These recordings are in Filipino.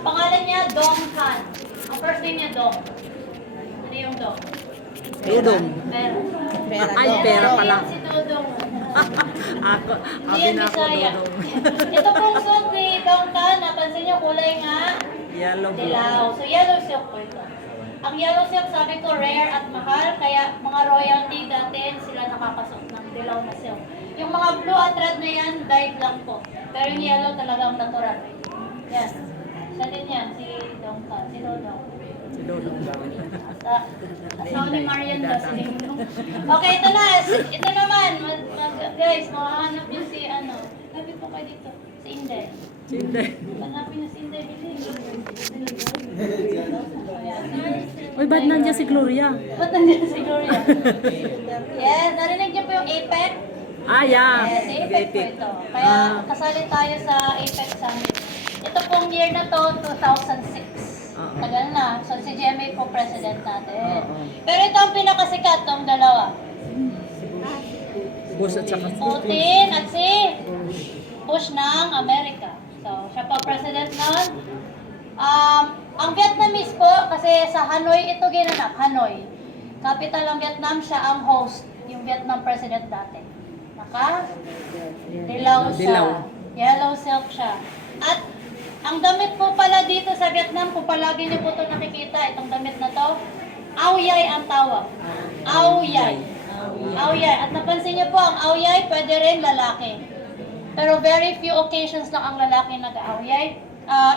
Pangalan niya, Dong Han. Ang first name niya, Dong. Ano yung Dong? Dudong. Pera. Ay, pera pala. Si Dudong. Ako, Hindi abi yan na ako Bisaya. Dudong. Ito pong suot ni Dong Han, napansin niyo kulay nga, Yellow blue. dilaw. So, yellow silk po ito. Ang yellow silk, sabi ko, rare at mahal, kaya mga royalty dati sila nakakasuot ng dilaw na silk. Yung mga blue at red na yan, dyed lang po. Pero yung yellow talagang natural. Yan. Siya din yan, si Dong Han, si Dodong. Si Dudong. Asawa ni Marian daw si Dingdong. Okay, ito na. Ito naman. Guys, makahanap niyo si ano. Sabi po kayo dito. Si Inday. Sinde. Hanapin niyo si Inday. Uy, ba't nandiyan si Gloria? Ba't nandiyan si Gloria? Yes, narinig niyo po yung APEC? Ah, yeah. Yes, APEC po ito. Kaya kasali tayo sa APEC Summit. Ito pong year na to, 2006. Tagal na. So, si GMA po president natin. Pero ito ang pinakasikat, itong dalawa. Bus at saka Putin at si Bush ng Amerika. So, siya pa president noon. Ang Vietnamese po, kasi sa Hanoi ito ginanap. Hanoi. Capital ng Vietnam, siya ang host. Yung Vietnam president dati. Dilaw siya. Dilaw. Yellow silk siya. At ang damit po pala dito sa Vietnam, kung palagi niyo po ito nakikita, itong damit na to, aoyay ang tawag. Aoyay. Aoyay. At napansin niyo po, ang aoyay pwede rin lalaki. Pero very few occasions lang ang lalaki nag-aoyay.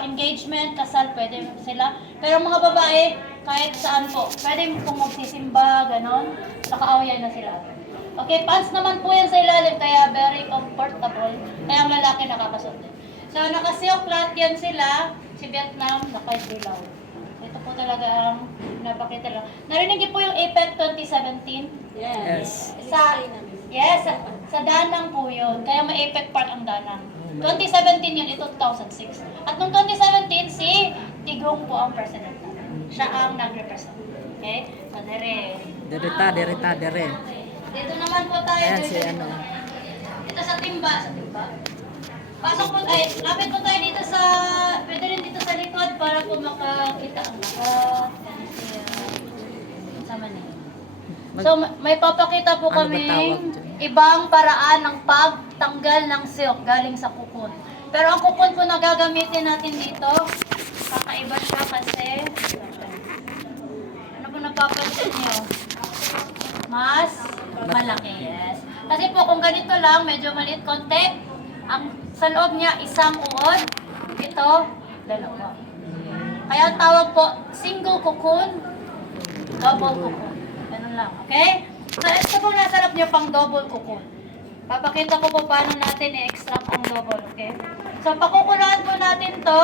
Engagement, kasal, pwede sila. Pero mga babae, kahit saan po. Pwede kung magsisimba, ganon, naka-aoyay na sila. Okay, pants naman po yan sa ilalim, kaya very comfortable. Kaya ang lalaki nakakasuot din. So, naka-silk lahat yan sila. Si Vietnam, naka-dilaw. Ito po talaga ang napakita lang. Narinig niyo po yung APEC 2017? Yes. Sa Danang po yun. Kaya may APEC Park ang Danang. 2017 yun, ito 2006. At noong 2017, si Digong po ang president natin. Siya ang nag-represent. Okay? So, dere. Dere. Dito naman po tayo. Ayan si ano. Ito sa timba. Pasok po, lapit po tayo dito sa, pwede rin dito sa likod para po makakita ang sama niya. So, may papakita po Ano ba kami tawag dyan? ibang paraan ng pagtanggal ng silk galing sa kukun. Pero ang kukun po na gagamitin natin dito, kakaiba siya kasi, ano po napapansin niyo? Mas malaki, yes. Kasi po kung ganito lang, medyo maliit konti, ang sa loob niya isang uod, ito, dalawa. Kaya ang tawag po, single cocoon, double cocoon. Ganun lang, okay? So, ito po nasarap niyo pang double cocoon. Papakita ko po paano natin i-extract ang double, okay? So, pakukulaan po natin to,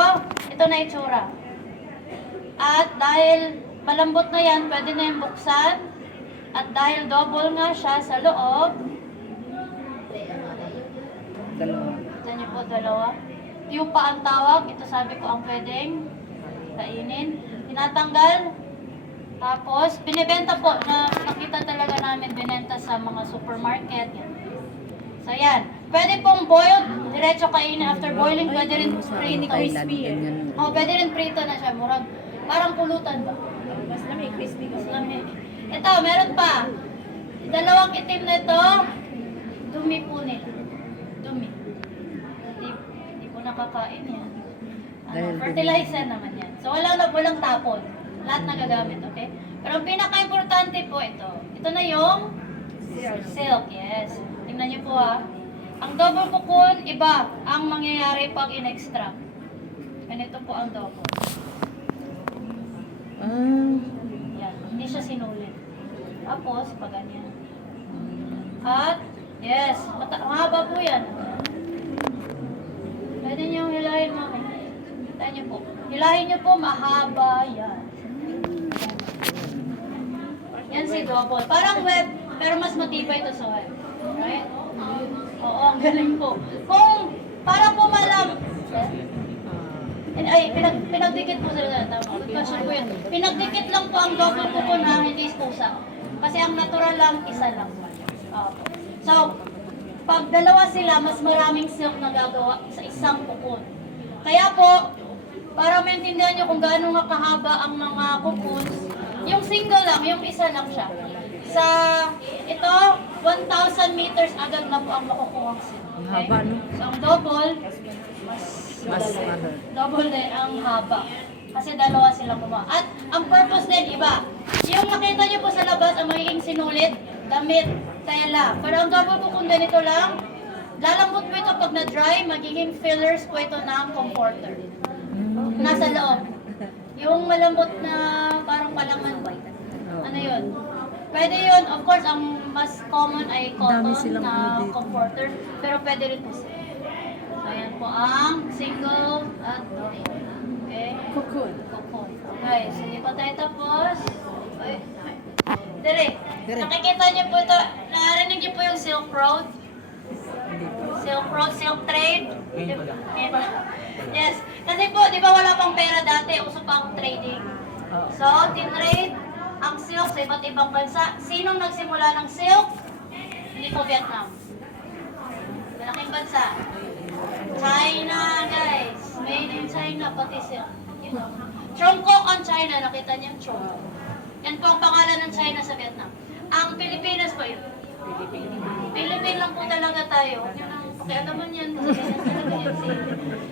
ito na itsura. At dahil malambot na yan, pwede na yung buksan. At dahil double nga siya sa loob, Dalawa. ito niyo po dalawa. Yung pa ang tawag, ito sabi ko ang pwedeng kainin. Tinatanggal. Tapos, binibenta po na nakita talaga namin binenta sa mga supermarket. Yan. So, yan. Pwede pong boiled, diretso kainin after boiling. Pwede rin prito. Ganyan. Oh, pwede rin prito na siya. Murag, parang pulutan ba? Mas lamig, crispy Mas kasi. lamig. Ito, meron pa. Dalawang itim na ito, dumi po nila. Dumi. Hindi po nakakain yan. Dahil Fertilizer naman yan. So, walang tapon. Lahat nagagamit, okay? Pero ang pinaka-importante po ito. Ito na yung silk, yes. Tingnan niyo po ha. Ang double cocoon, iba ang mangyayari pag in-extract. Ganito po ang double. Yan, hindi siya sinulit. Tapos, pag ganyan. At, yes, mahaba po yan. Pwede niyong hilahin mo. Kita niyo po. Hilahin niyo po, mahaba yan. Yan si double. Parang web, pero mas matibay ito sa web. Right? Oo, ang galing po. Kung, para po malam, pinagdikit po sila. Tama. Good question po yan. Pinagdikit lang po ang double cocoon na hindi pusa. Kasi ang natural lang, isa lang. So, pag dalawa sila, mas maraming silk na gagawa sa isang cocoon. Kaya po, para maintindihan nyo kung gaano nga kahaba ang mga cocoons, yung single lang, yung isa lang siya. Sa ito, 1,000 meters agad na po ang makukuha silk. Ang haba, no? So ang double, Mas ano. double din ang haba. Kasi dalawa silang gumawa. At ang purpose din, iba. Yung makita nyo po sa labas, ang magiging sinulit, damit, tela. Pero ang double po kung ganito lang, lalambot po ito pag na-dry, magiging fillers po ito ng comforter. Nasa loob. Yung malambot na parang palaman ba? Ano yun? Pwede yun, of course, ang mas common ay Dami cotton silang na ano dito. comforter. Pero pwede rin po siya. So, ayan po ang single at double. Okay? Cocoon. Cocoon. Okay, so hindi pa tayo tapos. Ay. Dire. Dire. Nakikita niyo po ito, narinig niyo po yung Silk Road? Silk Road, Silk Trade? Ngayon pa. Yes. Kasi po, di ba wala pang pera dati, uso pa ang trading. So, tinrade ang silk sa iba't ibang bansa. Sinong nagsimula ng silk? Hindi po Vietnam. Malaking bansa. China, guys. Made in China, pati silk. Chongkok ang China, nakita niyo yung Chongkok. Yan po ang pangalan ng China sa Vietnam. Ang Pilipinas po yun. Philippine lang po talaga tayo. Yun ang pakialaman yan. Kasi ganyan talaga yan.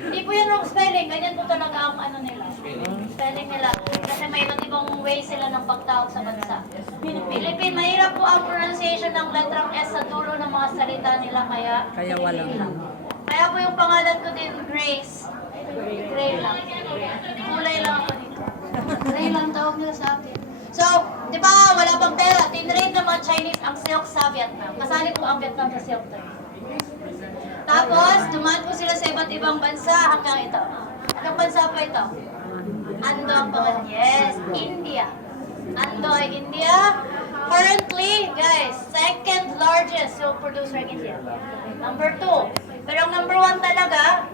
Hindi po yan wrong spelling. Ganyan po talaga ang ano nila. Spelling nila. Kasi may iba't ibang way sila ng pagtawag sa bansa. Philippine, mahirap po ang pronunciation ng letrang S sa dulo ng mga salita nila. Kaya walang. Kaya po yung pangalan ko din, Grace. Gray lang. Kulay lang ako dito. Gray lang tawag nila sa akin. So, di ba, wala pang pera. Tinrade ng mga Chinese ang silk sa Vietnam. Kasali po ang Vietnam sa silk trade. Tapos, dumaan po sila sa iba't ibang bansa hanggang ito. Anong bansa po ito? Ando ang pangalan. Yes, India. Ando ay India. Currently, guys, second largest silk producer in India. Number 2. Pero ang number 1 talaga,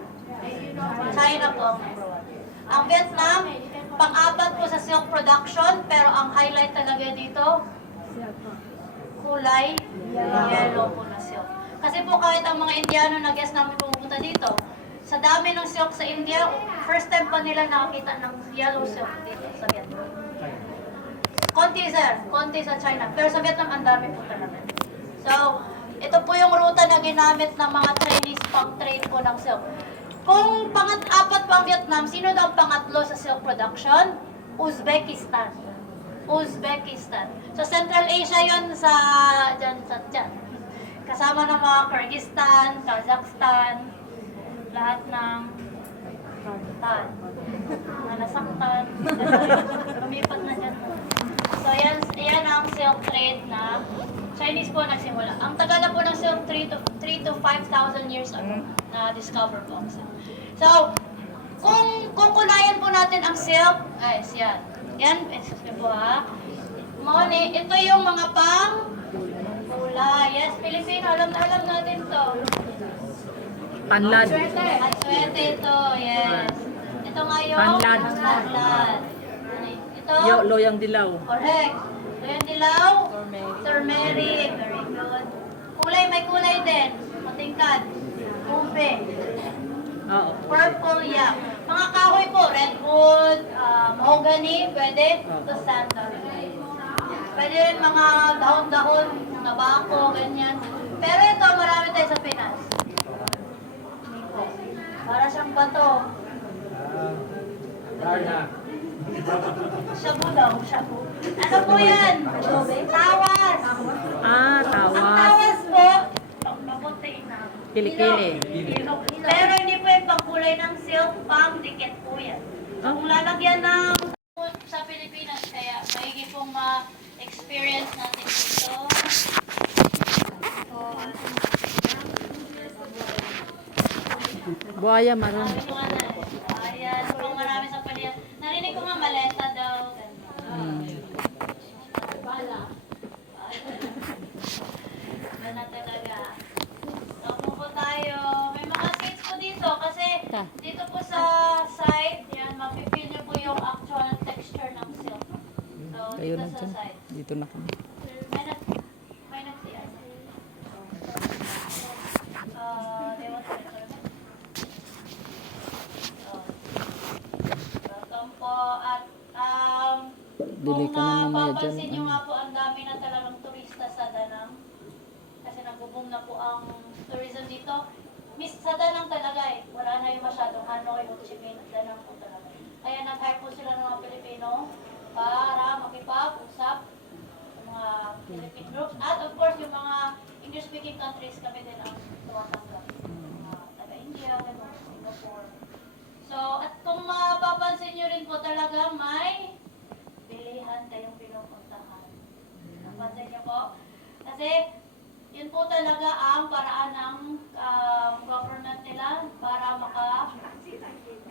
China po ang number 1. Ang Vietnam, pang-apat po sa silk production, pero ang highlight talaga dito, kulay yellow po na silk. Kasi po kahit ang mga Indiano na guest namin pumunta dito, sa dami ng silk sa India, first time pa nila nakakita ng yellow silk dito sa Vietnam. Konti sir, konti sa China, pero sa Vietnam ang dami po talaga. So, ito po yung ruta na ginamit ng mga Chinese pang-trade po ng silk. Kung pangat-apat pa ang Vietnam, sino daw ang pangatlo sa silk production? Uzbekistan. Uzbekistan. So Central Asia yon sa dyan. Kasama ng mga Kyrgyzstan, Kazakhstan, lahat ng Tan. Na nasaktan. Lumipat na dyan. So yan ang silk trade na Chinese po nagsimula. Ang tagal na po ng silk 3 to 5,000 years ago na discover po ang silk. So, kung kunayan po natin ang silk, guys, yan. Yan, excuse me po ha. Moni, ito yung mga pang kulay. Yes, Filipino, alam natin to. Panlad. Aswete ito, yes. Ito nga yung Panlad. panlad. Ito, Loyang dilaw. correct. Loyang dilaw, turmeric, very good. Kulay, may kulay din. Matingkad. Ube. Oo. Purple yak. Mga kahoy po, redwood, mahogany, pwede. Ito sandal. Pwede rin mga dahon-dahon, tabako, ganyan. Pero ito, marami tayo sa Pinas. Para siyang bato. Shabu daw, shabu. Ano po yan? Tawas. Ah, Ang tawas. tawas po, mabuti na. Kilikili. Ilok. Pero hindi po yung pangkulay ng silk, pang dikit po yan. So, kung lalagyan ng sa Pilipinas, kaya maigi pong ma-experience natin dito. Buhaya maroon. Sabi ko nga na, ayan, kung marami sa palihan. Narinig ko nga maleta daw. Bala. Ano talaga. So, po tayo. May mga seats po dito kasi dito po sa side, yan, mapipil niyo po yung actual texture ng silk. So, Kayo dito na sa dyan. side. Dito na kami. May nagsiyan. Dili ka na mamaya dyan. napapansin nyo nga po, ang dami na talagang turista sa Danang. Kasi nag-boom na po ang tourism dito. Miss sa Danang talaga eh. Wala na yung masyadong Hanoi, Ho Chi Minh, Danang po talaga. Kaya nag-hire po sila ng mga Pilipino para makipag-usap sa mga Philippine groups. At of course, yung mga English-speaking countries kami din ang tumatanggap. Mga taga-India, gano'n, Singapore. So, at kung mapapansin nyo rin po talaga, may bilihan kayong pinupuntahan. Napansin nyo po? Kasi, yun po talaga ang paraan ng government nila para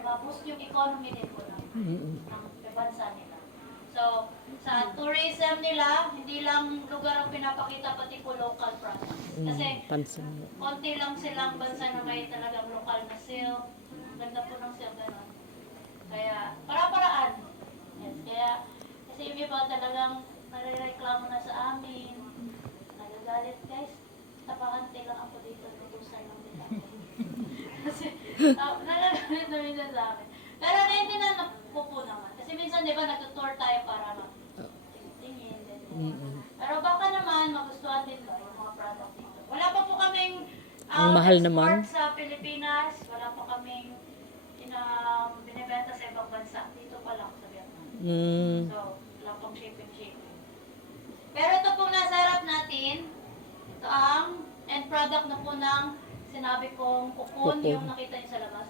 ma-boost yung economy din po ng bansa nila. So, sa tourism nila, hindi lang lugar ang pinapakita, pati po local products. Kasi, Pansin. konti lang silang bansa na may talagang lokal na silk. Ang ganda po ng silk, gano'n. Kaya, para-paraan. Yes, kaya, kasi yung iba talagang nare-reklamo na sa amin. Nagagalit, guys. Tapahante lang ako dito, tutusan lang nila ako. Kasi, nagagalit na minsan sa amin. Pero naiintindihan na po naman. Kasi minsan, di ba, nag-tour tayo para tingin. Pero baka naman, magustuhan din ba yung mga product dito. Wala pa po kaming Ang mahal export naman. sa Pilipinas. Wala pa kaming binibenta sa ibang bansa. Dito pa lang sa Vietnam. So, wala pang shipping. Pero ito po nasa harap natin, ito ang end product na po ng sinabi kong cocoon, Cocoon. yung nakita niyo sa labas.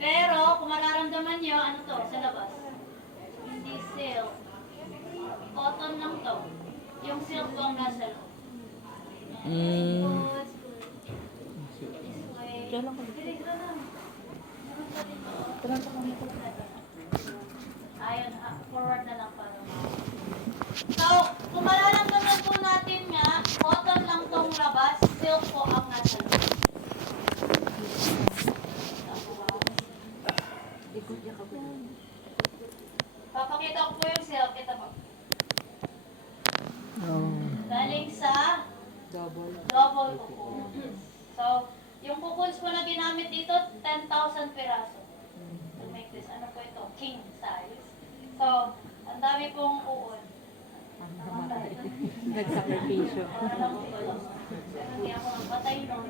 Pero, kung mararamdaman niyo, ano to sa labas? Hindi silk. Cotton lang to. Yung silk po ang nasa loob. This way. Dito lang. Ayun, forward na lang para. So, kung mararamdaman po natin nga, cotton lang tong labas, silk po ang nasa loob. Papakita ko po yung silk. Ito po. Galing sa double cocoon. So, yung cocoons po na ginamit dito, 10,000 piraso. To make this, ano po ito? King size. So, ang dami pong uod. Nagsakripisyo. Hindi ako nagpatay nun.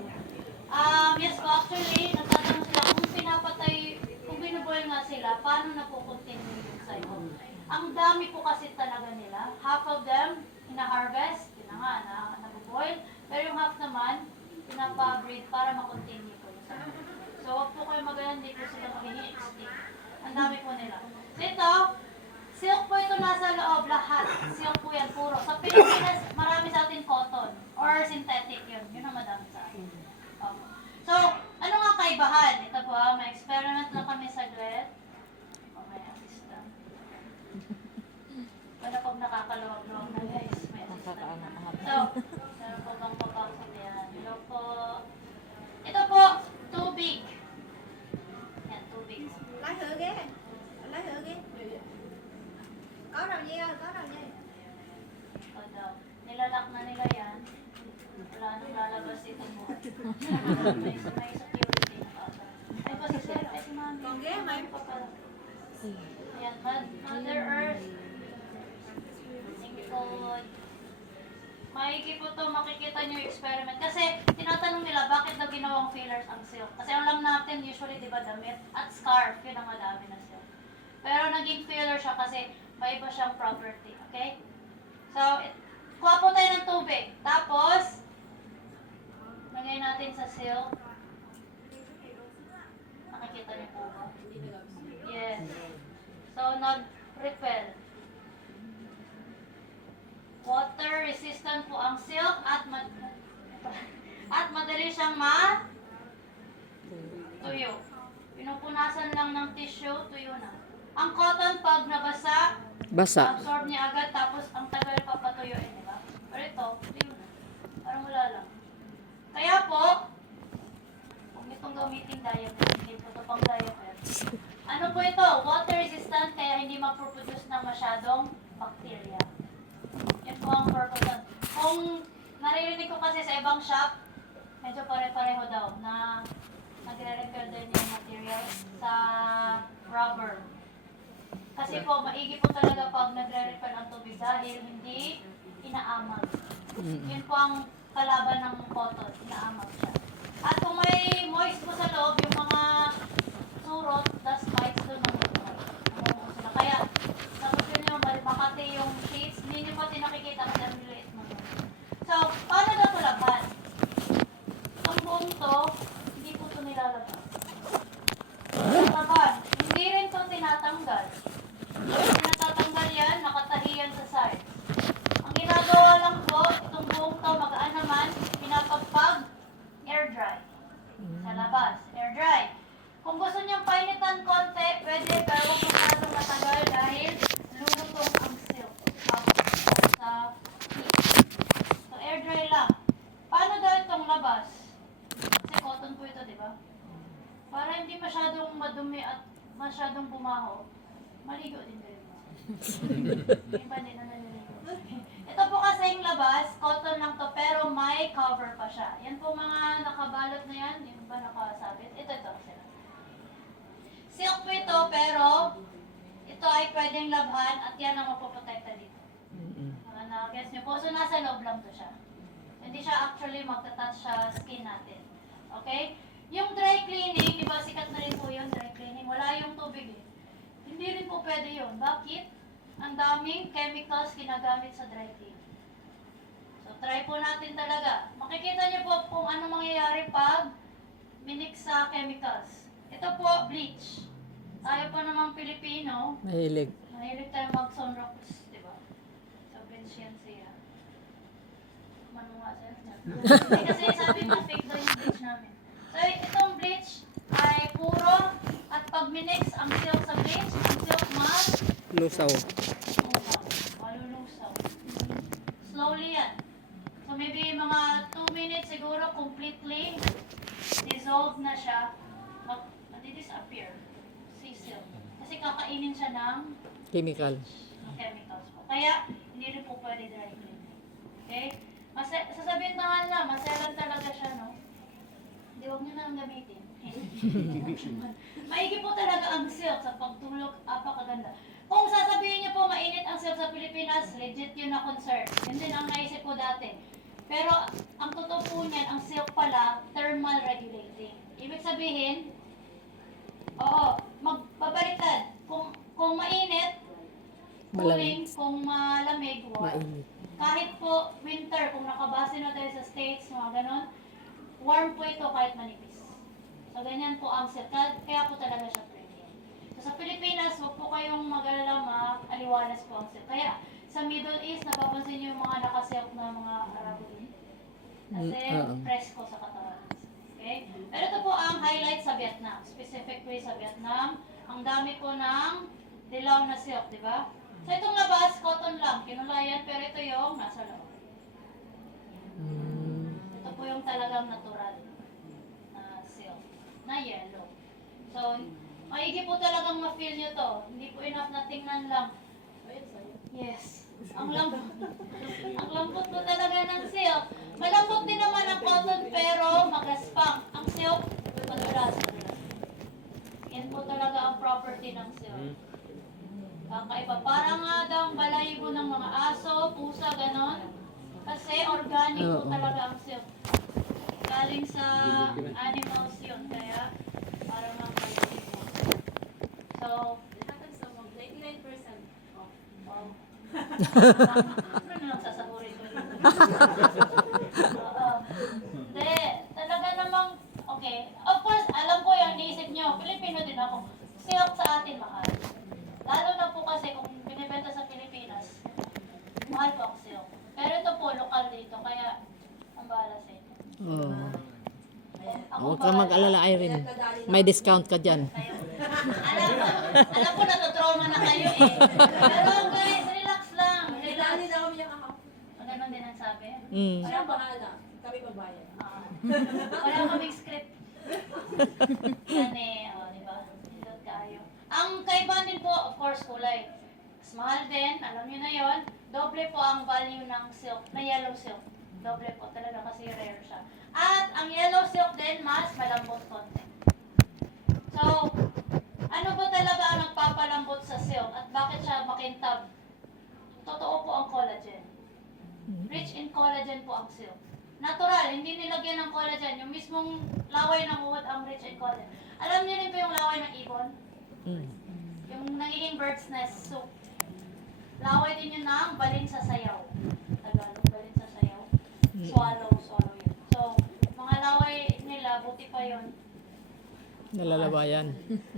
Yes po, actually, nagtatanong sila kung pinapatay, kung binuboil nga sila, paano na po continue yung cycle. Ang dami po kasi talaga nila. Half of them, hina-harvest, nabuboil. Pero yung half naman, pinapa-breed para ma-continue po yung cycle. So, wag po kayo magalan, hindi po sila magiging extinct. Ang dami po nila. So, ito, silk po ito nasa loob, lahat. Silk po yan, puro. Sa Pilipinas, marami sa atin cotton or synthetic yun. Yun ang madami sa atin. So, ano nga kaibahan? Ito po, may experiment lang kami saglit. May assistant. Wala pag nakakaluwag-luwag na guys, may assistant. So, meron po bang papasok yan? Hello po. Ito po, tubig. Yan, tubig. Lấy thử ghé. Lấy thử ghé. Có đâu Nhi ơi, có đâu Nhi. O daw. Nilalak na nila yan. Wala nang lalabas dito mo. May security na kagad. Ay pa si Sir, ay si Mami. Còn ghé mày. Ayan, Mother Earth. Thank you po. Maigi po to, makikita nyo yung experiment. Kasi tinatanong nila, bakit daw ginawang fillers ang silk? Kasi alam natin, usually, di ba, damit at scarf, yun ang madami na silk. Pero naging filler siya kasi may iba siyang property, okay? So, kuha po tayo ng tubig. Tapos, lagay natin sa silk. Nakikita niyo po ba? Yes. So, nag-repel. Water resistant po ang silk at madali siyang tuyo. Pinupunasan lang ng tissue, tuyo na. Ang cotton pag nabasa, Basa. absorb niya agad tapos ang tagal pa patuyuin, di ba? Pero ito, tuyo na. Parang wala lang. Kaya po, kung itong gamitin diaper, hindi po ito pang diaper. Ano po ito? Water resistant kaya hindi mag-produce ng masyadong bacteria. Yan po ang purpose nun. Kung naririnig ko kasi sa ibang shop, medyo pare-pareho daw na nagre-refill din yung material sa rubber. Kasi po po, maigi po talaga pag nagre-refill ang tubig dahil hindi inaamag. Yun po ang kalaban ng cotton, inaamag siya. At kung may moist po sa loob, yung mga surot, dust mites doon ang sila. Kaya, sabi nyo, makati yung sheets, hindi nyo pati nakikita kasi ang liit mo. So, paano na ito laban? Ang buong to, hindi po ito nilalabas. Laban, hindi rin ito tinatanggal. Natatanggal yan, nakatahi yan sa sides. Ang ginagawa lang po, itong buong to, magaan naman, pinapagpag, air dry. Sa labas, air dry. Kung gusto niyong painitan konti, pwede, pero huwag masyadong matagal dahil lulutong ang silk sa heat. So, air dry lang. Paano daw itong labas? Kasi cotton po ito, di ba? Para hindi masyadong madumi at masyadong bumaho, maligo din kayo. Yung ba din na naliligo? Ito po kasi yung labas, cotton lang to, pero may cover pa siya. Yan po mga nakabalot na yan, yung ba nakasabit? Ito kasi. Silk po ito, pero ito ay pwedeng labhan at yan ang mapoprotekta dito. Na-guess nyo po, so nasa loob lang to siya. Hindi siya actually magta-touch sa skin natin. Okay? Yung dry cleaning, di ba sikat na rin po yun, dry cleaning, wala yung tubig eh. Hindi rin po pwede yun. Bakit? Ang daming chemicals ginagamit sa dry cleaning. So, try po natin talaga. Makikita niyo po kung ano mangyayari pag minix sa chemicals. Ito po, bleach. Tayo po namang Pilipino, Mahilig. mahilig tayo mag-sunrocks, di ba? So, bleach yan siya. Manuha siya. Kasi sabi mo, fake daw yung bleach namin. So, itong bleach ay puro at pag minix ang silk sa bleach, ang silk Lusaw. malulusaw. Slowly yan. So, maybe mga 2 minutes siguro completely dissolved na siya. Madi-disappear. Si silk. Kasi kakainin siya ng Chemical. chemicals po. Kaya, hindi rin po pwede dry cleaning. Okay? Sasabihin naman na, maselan talaga siya, no? Hindi, huwag nyo na lang gamitin. Maigi po talaga ang silk sa pagtulog, apakaganda. Kung sasabihin niyo po mainit ang silk sa Pilipinas, legit yun na concern. Yun din ang naisip ko dati. Pero ang totoo po niyan, ang silk pala, thermal regulating. Ibig sabihin, oo, magbabaliktad. Kung mainit, cooling, kung malamig, warm. Mainit. Kahit po winter, kung nakabase na tayo sa States, mga ganon, warm po ito kahit manipis. So, ganyan po ang silk. Kaya po talaga siya pwede. So, sa Pilipinas, huwag po kayong mag-alala, aliwalas po ang silk. Kaya, sa Middle East, napapansin niyo yung mga nakasilk na mga Arabin. Kasi, presko sa katawan. Okay? Pero ito po ang highlight sa Vietnam. Specifically sa Vietnam. Ang dami po ng dilaw na silk, di ba? So, itong labas, cotton lang. Kinulayan, pero ito yung nasa loob. Ito po yung talagang natural na silk, na yellow. So, maigi po talagang ma-feel nyo to. Hindi po enough na tingnan lang. Yes. Ang lambot. Ang lambot po talaga ng silk. Malambot din naman ang cotton, pero magaspang. Ang silk, madulas. Yan po talaga ang property ng silk. Kakaiba. Parang nga daw ang balayibo ng mga aso, pusa, ganon. Kasi organic po talaga ang silk. Galing sa animals yun. Kaya parang mga balayibo. So, it happens to 99% off. Wow. Ano na lang sasaburin ko yun? Hindi. Talaga namang, okay. Of course, alam ko yung iniisip nyo. Pilipino din ako. Silk sa atin mahal. Lalo na po kasi kung binibenta sa Pilipinas, mahal po ang silk. Pero ito po, lokal dito, kaya ang bahala sa inyo. Huwag ka mag-alala, Irene. May discount ka dyan. Kayo. Alam ko natutrauma na kayo eh. Pero guys, relax lang. Relax. Ganun din ang sabi. Siya ang bahala. Kami magbayad. Wala kaming script. Yan eh, di ba? Hindot kayo. Ang kaibahan din po, of course, kulay. Mas mahal din, alam nyo na yon. Doble po ang value ng silk, na yellow silk. Doble po talaga kasi rare siya. At ang yellow silk din, mas malambot konti. So, ano ba talaga ang nagpapalambot sa silk? At bakit siya totoo po ang collagen. Rich in collagen po ang silk. Natural, hindi nilagyan ng collagen. Yung mismong laway ng uod ang rich in collagen. Alam niyo rin po yung laway ng ibon? Mm. Yung nagiging bird's nest soup. Laway din yun ng balin sa sayaw. Tagalog, balin sa sayaw. Swallow yun. So, mga laway nila, buti pa yun. Nalalabayan.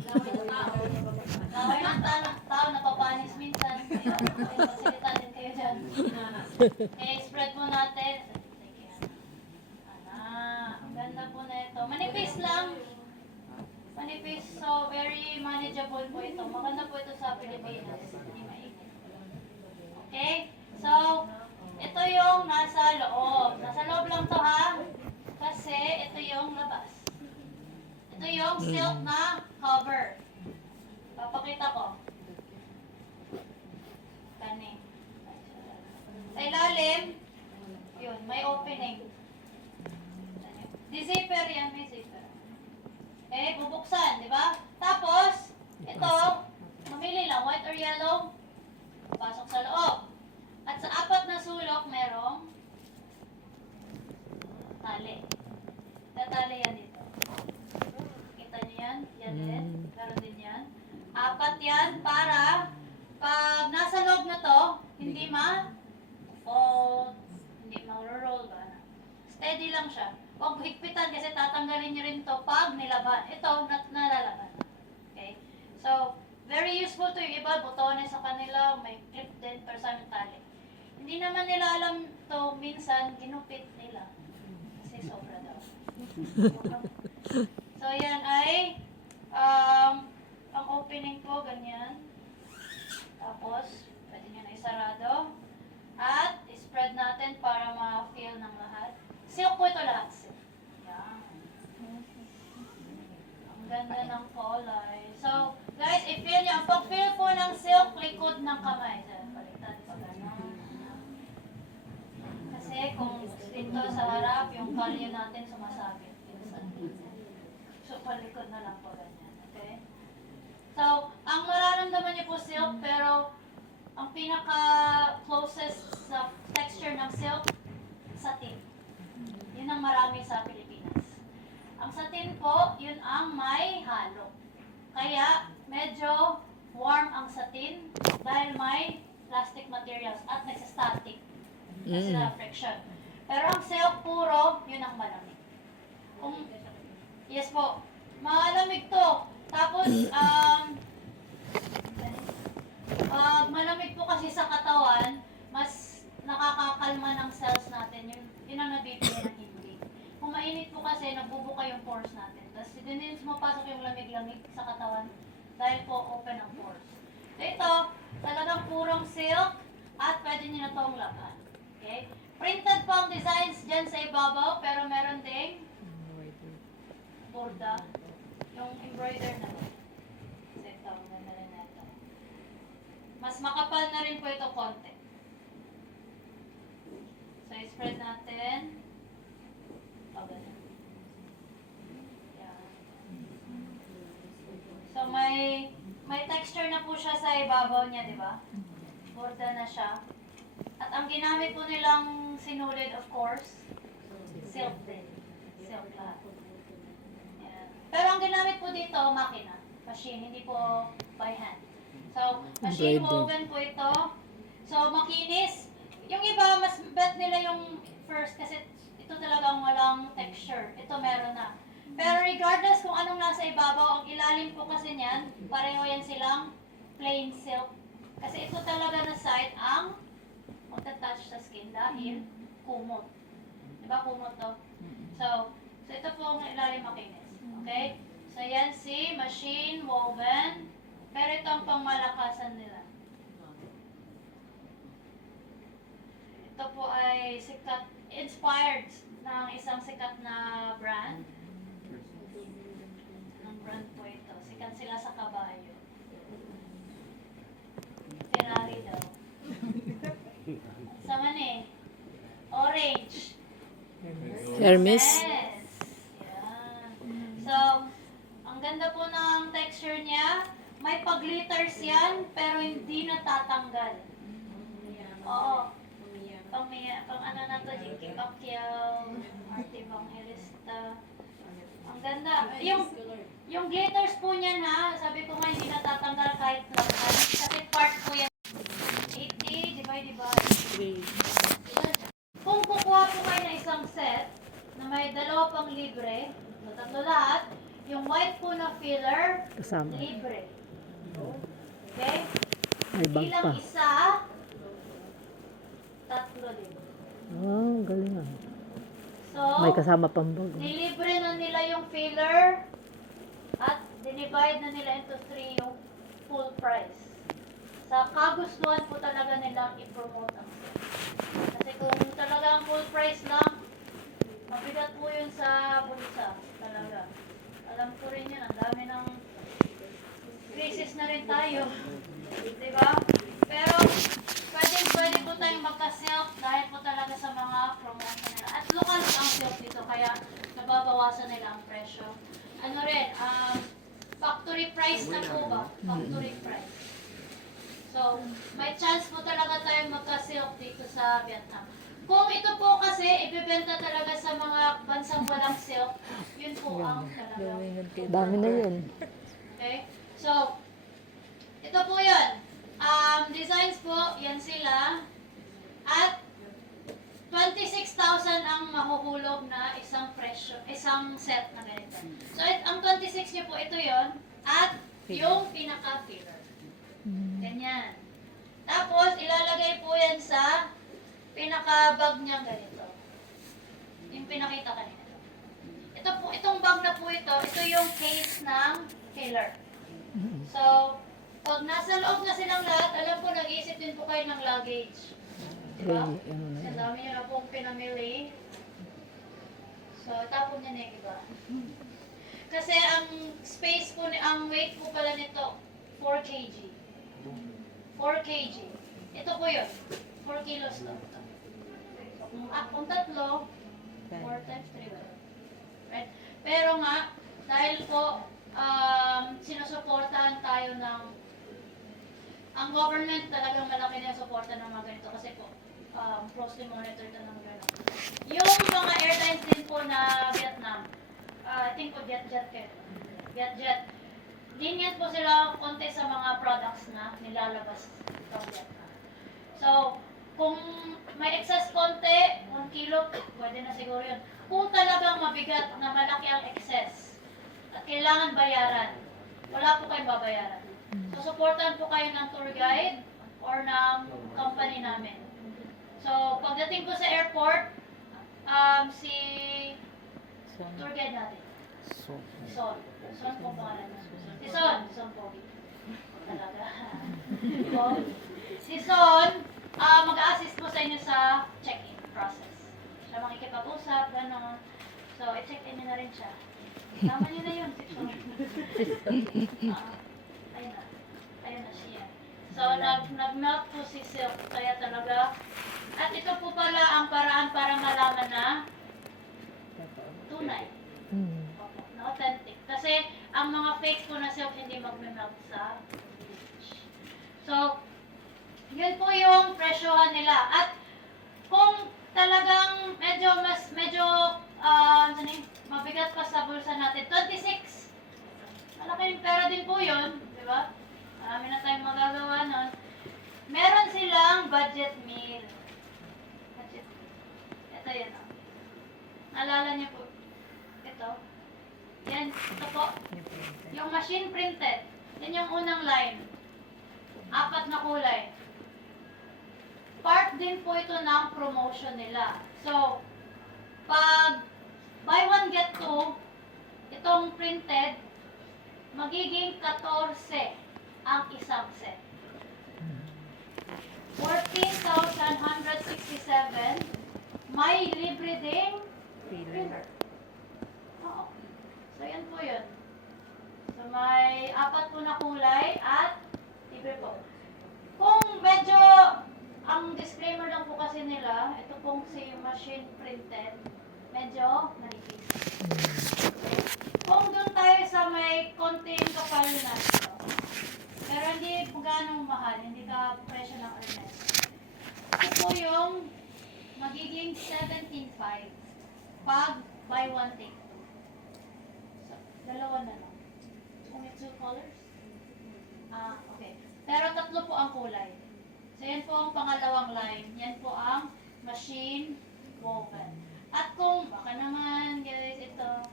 Laway ng tao. Laway ng tao, napapanis minsan. Kaya, pasilita din kayo dyan. Okay, spread mo natin. Ang ganda po na ito. Manipis lang. Manipis, so very manageable po ito. Maganda po ito sa Pilipinas. Hindi mainit. Okay? So, ito yung nasa loob. Nasa loob lang to ha. Kasi ito yung labas. Ito yung silk na cover. Papakita ko. Kani. Sa ilalim, yun, may opening. Di zipper yan, may zipper. Okay, bubuksan, di ba? Tapos, ito, mamili lang, white or yellow, pasok sa loob. At sa apat na sulok, merong tali. Tatali yan dito. Kita niyo yan? Yan din. Meron din yan. Apat yan para pag nasa loob na to, hindi ma-fold, hindi ma-roll ba? Steady lang siya. Huwag higpitan kasi tatanggalin niyo rin to pag nilaban. Ito, nalalaban. Okay? So, very useful to yung iba. Botones sa kanila, may clip din, pero sa amin tali. Hindi naman nila alam to minsan, ginupit nila. Kasi sobra daw. So, yan ay ang opening po, ganyan. Tapos, pwede nyo na isarado. At, spread natin para ma-feel ng lahat. Silk po ito lahat. Silk. Yan. Ang ganda ng kulay. So, guys, i-feel nyo. Ang pag-feel po ng silk, likod ng kamay. So, baliktad pa gano'n. Kasi kung dito sa harap, yung kalyo natin sumasabit. So, palikod na lang po ganyan. Okay? So, ang mararamdaman niyo po silk, pero ang pinaka-closest sa texture ng silk, satin. Yun ang marami sa Pilipinas. Ang satin po, yun ang may halo. Kaya, medyo warm ang satin dahil may plastic materials at nagsastatic. Kasi na friction. Pero ang silk puro, yun ang malamig. Kung, yes po, malamig to. Tapos, malamig po kasi sa katawan, mas nakakakalma ng cells natin. Yun ang nabibigay ng hindi. Kung mainit po kasi, nagbubuka yung pores natin. Tapos, din sumapasok yung lamig-lamig sa katawan dahil po open ang pores. So, ito, talagang purong silk at pwede nyo na itong laban. Okay? Printed po ang designs dyan sa ibabaw, pero meron ding borda. Yung embroider na ito. So, ito, ganda rin na ito. Mas makapal na rin po ito konti. So, i-spread natin. Pagano. Yan. So, may texture na po siya sa ibabaw niya, di ba? Borda na siya. At ang ginamit po nilang sinulid, of course, silk din. Silk lahat. Yan. Pero ang ginamit po dito, makina. Machine, hindi po by hand. So, machine woven po ito. So, makinis. Yung iba, mas bet nila yung first kasi ito talagang walang texture. Ito meron na. Pero regardless kung anong nasa ibabaw, ang ilalim po kasi niyan, pareho yan silang plain silk. Kasi ito talaga na side ang magta-touch sa skin dahil kumot. Diba kumot to? So ito po ang ilalim makinis. Okay? So yan si machine woven. Pero ito ang pangmalakasan nila. Ito po ay sikat, inspired ng isang sikat na brand. Anong brand po ito? Sikat sila sa kabayo. Ferrari daw. Sama ni orange. Hermes. Yes. Yan. So, ang ganda po ng texture niya. May pag-glitters yan, pero hindi natatanggal. Oo. Pang ano na to, Jinky Pacquiao, Arte Evangelista. Ang ganda. Yung glitters po niyan ha, sabi ko nga hindi natatanggal kahit laban. Kasi part po yan. 80, divide by. Kung kukuha po kayo ng isang set na may dalawa pang libre, so tatlo lahat, yung white po na filler, Kasama. libre. Okay? May bag Bilang pa. isa, tatlo din. Wow, galing ah. So, May kasama pang bag. nilibre na nila yung filler at dinivide na nila into 3 yung full price. Sa kagustuhan po talaga nilang i-promote ang sale. Kasi kung talaga ang full price lang, mabigat po yun sa bulsa. Talaga. Alam ko rin yun, ang dami ng crisis na rin tayo. Diba? Pero, pwede po tayong magka-silk dahil po talaga sa mga promotion nila. At lokal ang silk dito, kaya nababawasan nila ang presyo. Ano rin, factory price na po ba? Factory price. So, may chance po talaga tayong magka-silk dito sa Vietnam. Kung ito po kasi, ibibenta talaga sa mga bansang walang silk, yun po ang talaga. Dami na yun. Okay? So, ito po yun. Designs po, yan sila. At 26,000 ang mahuhulog na isang presyo, isang set na ganito. So, ang 26 niyo po, ito yon. At yung pinaka-filler. Ganyan. Tapos, ilalagay po yan sa pinaka-bag niya ganito. Yung pinakita kanina. Ito po, itong bag na po ito yung case ng filler. So, pag nasa loob na silang lahat, alam ko nag-iisip din po kayo ng luggage. Diba? Ang dami nyo na pong pinamili. So, tapon nyo na yung iba. Kasi ang space po, ang weight po pala nito, 4 kg. 4 kg. Ito po yun. 4 kilos to. So, kung tatlo, 4 times 3. Right? Pero nga, dahil po, sinusuportahan tayo ng ang government talagang malaki na suporta ng mga ganito kasi po closely monitor ito ng gano'n. Yung mga airlines din po na Vietnam, I think po Vietjet kayo. Vietjet. Lenient po sila konti sa mga products na nilalabas from Vietnam. So, kung may excess konti, 1 kilo, pwede na siguro yun. Kung talagang mabigat na malaki ang excess at kailangan bayaran, wala po kayong babayaran. So, supportan po kayo ng tour guide or ng company namin. So, pagdating po sa airport, si tour guide natin. Son. Son po pangalan niya. Si Son. Son Pogi. Talaga. Si Son, mag-a-assist po sa inyo sa check-in process. Siya makikipag-usap, gano'n. So, i-check-in niyo na rin siya. Tama niyo na yun, si Son. Ayun na siya. So, nag-melt po si Silk. Kaya talaga. At ito po pala ang paraan para malaman na tunay. Na authentic. Kasi, ang mga fake po na silk hindi mag-melt sa beach. So, yun po yung presyohan nila. At kung talagang medyo mabigat pa sa bulsa natin, 26. Malaki yung pera din po yun, di ba? Marami na tayong magagawa nun. Meron silang budget meal. Budget meal. Ito yun. Naalala niyo po. Ito. Yan. Ito po. Yung machine printed. Yan yung unang line. 4 na kulay. Part din po ito ng promotion nila. So, pag buy one get two, itong printed, magiging 14 ang isang set. 14,167. May libre ding filler. Oo. So, yan po yun. So, may 4 po na kulay at libre po. Kung medyo, ang disclaimer lang po kasi nila, ito pong si machine printed, medyo manipis. Kung doon tayo sa may konting kapal na ito, pero hindi po ganong mahal, hindi ka presyo ng Hermes. magiging 17.5 pag buy one take two. So, dalawa na lang. Only two colors? Okay. Pero tatlo po ang kulay. So, yan po ang pangalawang line. Yan po ang machine woven. At kung, baka naman, guys, ito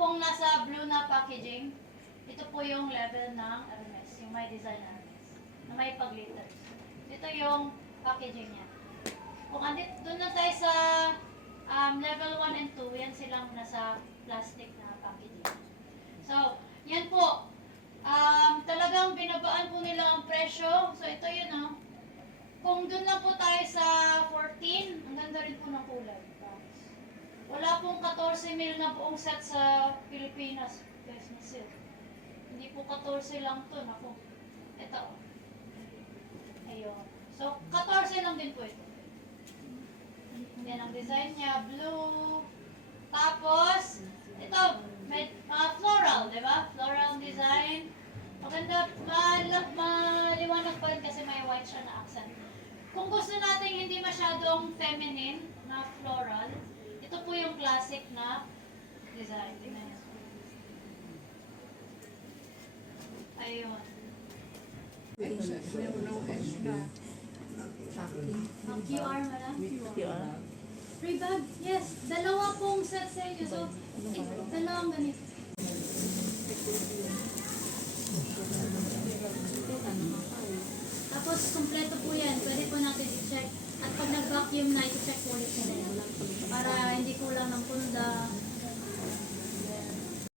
pong nasa blue na packaging, ito po yung level ng Hermes, yung may design Hermes, na may pag-glitters. Ito yung packaging niya. Kung doon na tayo sa level 1 and 2, yan silang nasa plastic na packaging. So, yan po. Talagang binabaan po nila ang presyo. So, ito yun, oh. Kung doon lang po tayo sa 14, ang ganda rin po ng kulay. Wala pong 14 mil na buong set sa Pilipinas. Guys, na silk. Hindi po 14 lang to. Naku. Ito, oh. Ayun. So, 14 lang din po ito. Yan ang design niya. Blue. Tapos, ito, may mga floral, di ba? Floral design. Maganda, maliwanag pa rin kasi may white siya na accent. Kung gusto natin hindi masyadong feminine na floral, ito po yung classic na design. Tingnan niyo. Ayun. Ang QR mo lang? QR. Free bag? Yes. Dalawa pong set sa inyo. So, dalawang ganito. Tapos, kompleto po yan. Pwede po natin i-check.